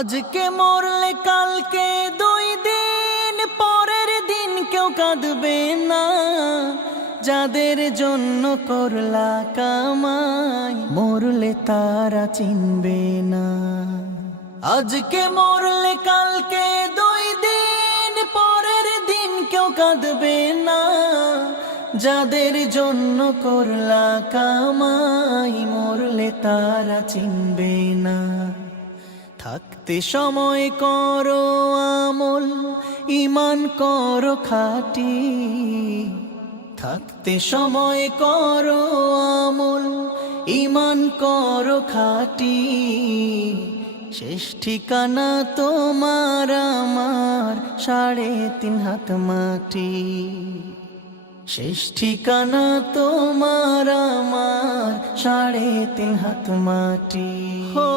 আজকে মরলে কালকে 2 দিন পরের দিন কেউ কাঁদবে না। যাদের জন্য করলা কামাই মরলে তারা চিনবে না। আজকে মরলে কালকে 2 দিন পরের দিন কেউ কাঁদবে না। যাদের জন্য করলা কামাই মরলে তারা চিনবে না। থাকতে সময় করো আমল, ঈমান করো খাঁটি। থাকতে সময় করো আমল, ঈমান করো খাঁটি। শেষ ঠিকানা তোমার আমার 3.5 হাত মাটি। শেষ ঠিকানা তোমার আমার 3.5 হাত মাটি। হো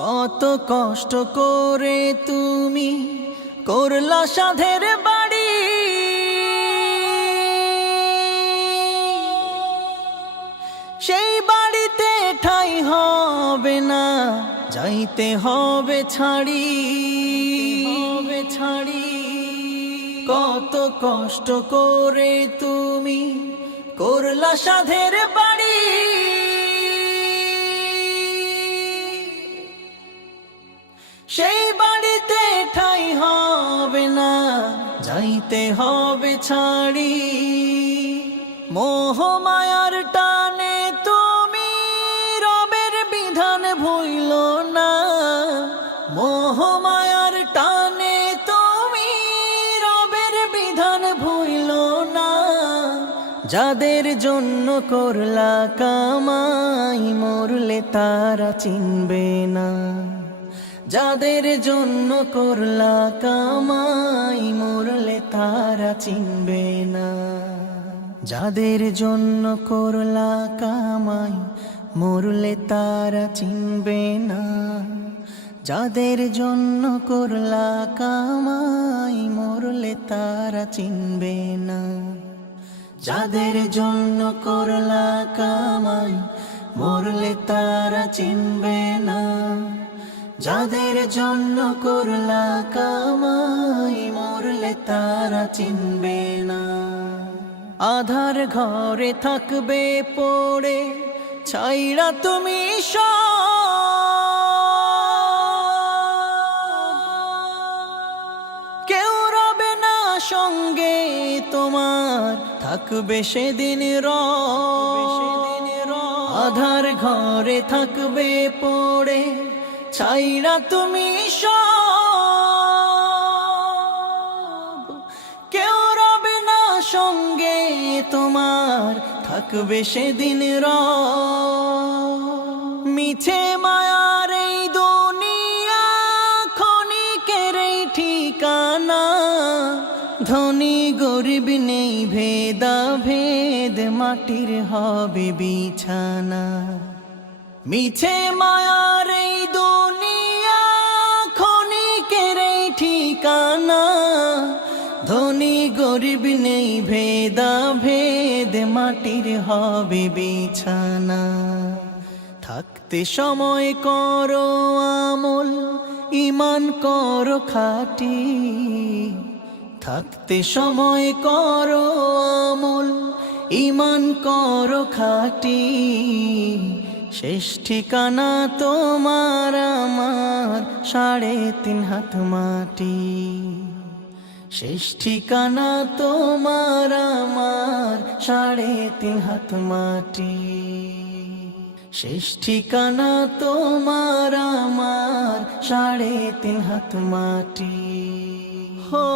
কত কষ্ট করে তুমি করলা সাধের বাড়ি। সেই বাড়িতে ঠাঁই হবে না, যাইতে হবে ছাড়ি। কত কষ্ট করে তুমি করলা সাধের বাড়ি। সেই বাড়িতে ঠাঁই হবে না, যাইতে হবে ছাড়ি। মোহ মায়ার টানে তুমি রবের বিধান ভুইলো না। মোহ মায়ার টানে তুমি রবের বিধান ভুইলো না। যাদের জন্য করলা কামাই মরলে তারা চিনবে না। যাদের জন্য করলা কামাই মরলে তারা চিনবে না। যাদের জন্য করলা কামাই মরলে তারা চিনবে না। যাদের জন্য করলা কামাই মরলে তারা চিনবে না। যাদের জন্য করলা কামাই মরলে তারা চিনবে না। যাদের জন্য করলা কামাই মরলে তারা চিনবে না। আধার ঘরে থাকবে পড়ে ছাইরা তুমি কেউ রবে না সঙ্গে তোমার, থাকবে সেদিন আধার ঘরে থাকবে পড়ে ছাইরা তুমি কেউ রবে না সঙ্গে তোমার, থাকবে সেদিন মিছে মায়ার এই দুনিয়া ক্ষণিকের এই ঠিকানা। ধনী গরিব নেই ভেদা ভেদ, মাটির হবে বিছানা। মিছে মায়ার এই দুনিয়া ক্ষণিকের এই ঠিকানা। ধনী গরিব নেই ভেদা ভেদ, মাটির হবে বিছানা। থাকতে সময় করো আমল, ঈমান করো খাঁটি। থাকতে সময় করো আমল, ঈমান করো খাঁটি। শেষ ঠিকানা তোমার আমার 3.5 হাত মাটি। শেষ ঠিকানা তোমার আমার 3.5 হাত মাটি। শেষ ঠিকানা তোমার আমার 3.5 হাত মাটি। হো